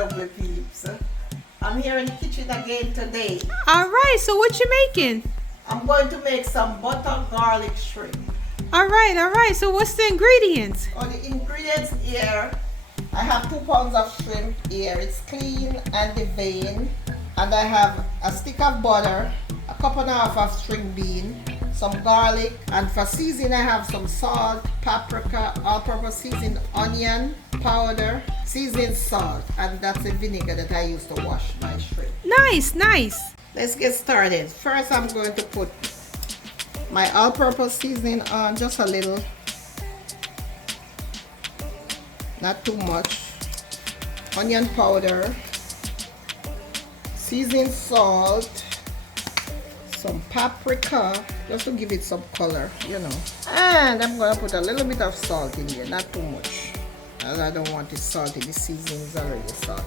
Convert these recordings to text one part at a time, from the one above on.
lovely peeps. I'm here in the kitchen again today. Alright, so what you making? I'm going to make some butter garlic shrimp. Alright, so what's the ingredients? Oh, the ingredients here, I have 2 pounds of shrimp here. It's clean and the vein. And I have a stick of butter, a cup and a half of string bean, some garlic, and for seasoning I have some salt, paprika, all-purpose seasoned onion powder, seasoned salt, and that's the vinegar that I use to wash my shrimp. Nice. Let's get started. First I'm going to put my all-purpose seasoning on, just a little, not too much, onion powder, seasoned salt, some paprika, just to give it some color, you know. And I'm going to put a little bit of salt in here, not too much, as I don't want it salty. The seasoning is already salty.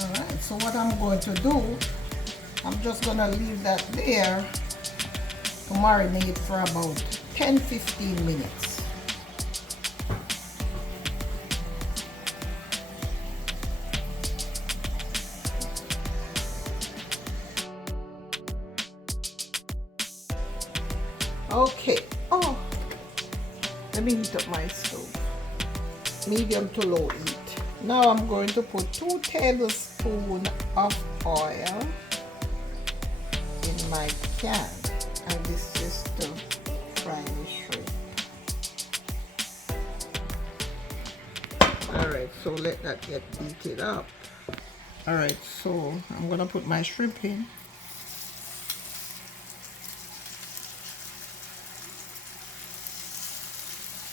Alright, so what I'm going to do, I'm just going to leave that there to marinate for about 10-15 minutes. Okay, let me heat up my stove. Medium to low heat. Now I'm going to put 2 tablespoons of oil in my can, and this is to fry the shrimp. Alright, so let that get heated up. Alright, so I'm gonna put my shrimp in.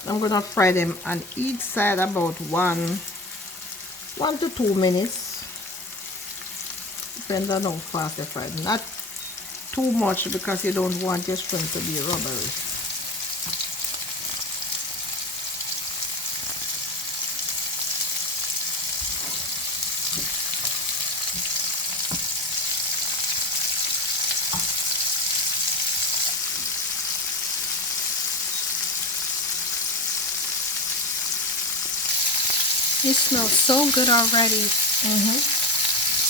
I'm gonna fry them on each side about 1 to 2 minutes. Depends on how fast they fry. Not too much because you don't want your shrimp to be rubbery. It smells so good already.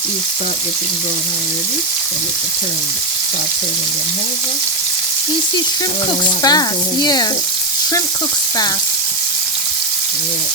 You start getting brown already, so let the start turning them over. You see, shrimp I don't cooks want them to fast. Yeah, overcook. shrimp cooks fast. Yeah.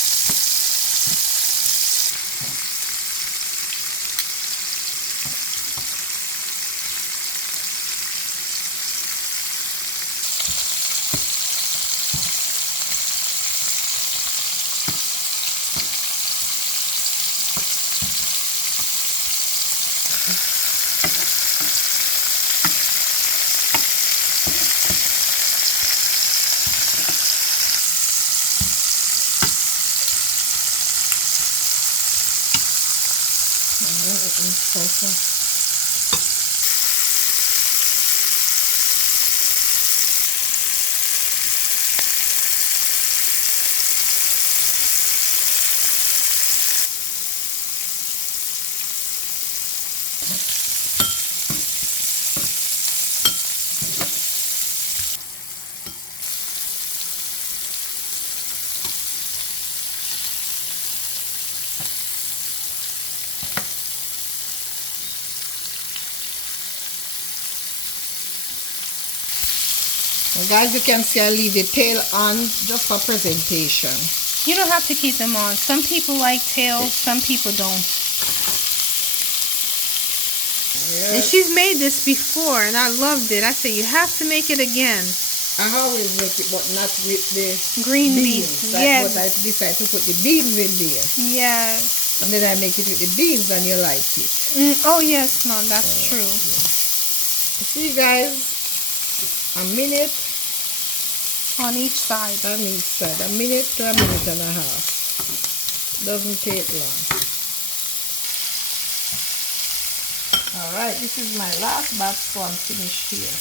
And guys, you can see I leave the tail on just for presentation. You don't have to keep them on. Some people like tails, some people don't. Yes. And she's made this before, and I loved it. I said, you have to make it again. I always make it, but not with the Green beans. beans, yes. But I decide to put the beans in there. Yes. And then I make it with the beans and you like it. Oh, yes. No, that's true. Yeah. See guys, a minute On each side. on each side. A minute to a minute and a half. Doesn't take long. Alright, this is my last batch, so I'm finished here.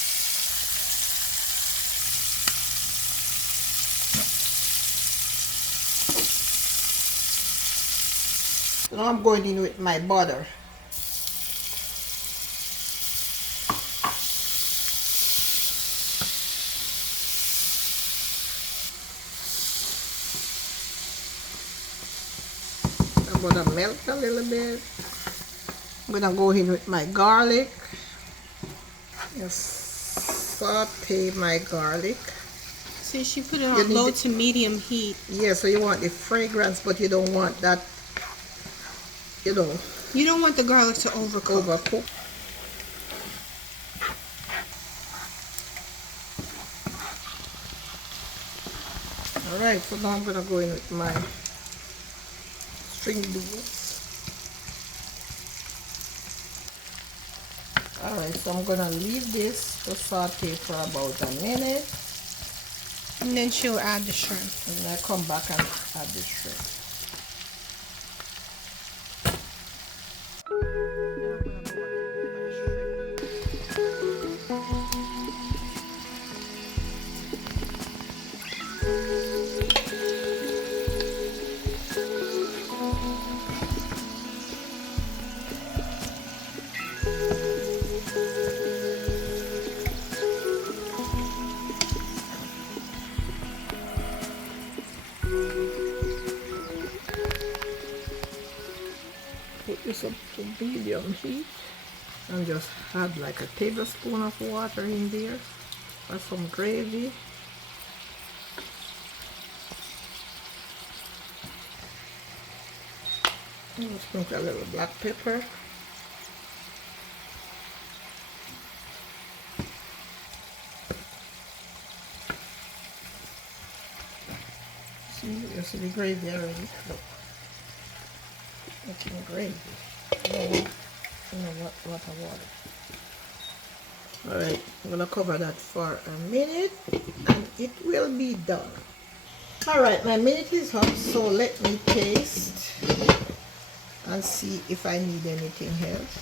So now I'm going in with my butter. I'm gonna melt a little bit. I'm gonna go in with my garlic. Just saute my garlic. So she put it on low to medium heat. Yeah, so you want the fragrance, but you don't want that, you know. You don't want the garlic to overcook. Alright, so now I'm gonna go in with my string beans. Alright, so I'm gonna leave this to saute for about a minute. And then she'll add the shrimp. And then I come back and add the shrimp. Put this up to medium heat and just add like a tablespoon of water in there for some gravy. And sprinkle a little black pepper. See, you see the gravy already? Look. Looking gravy. What of water. Alright, I'm gonna cover that for a minute and it will be done. Alright, my minute is up, so let me taste and see if I need anything else.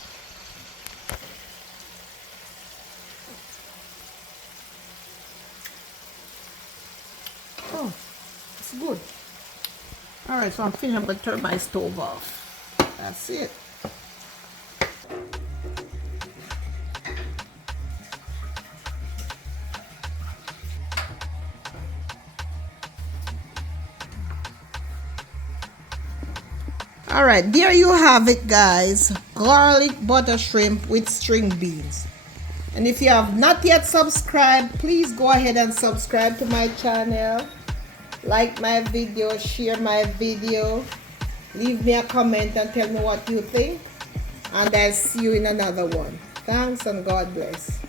Oh, it's good. Alright, so I'm finished. I'm going to turn my stove off. That's it. Alright, there you have it, guys. Garlic butter shrimp with string beans. And if you have not yet subscribed, please go ahead and subscribe to my channel. Like my video, share my video. Leave me a comment and tell me what you think. And I'll see you in another one. Thanks and God bless.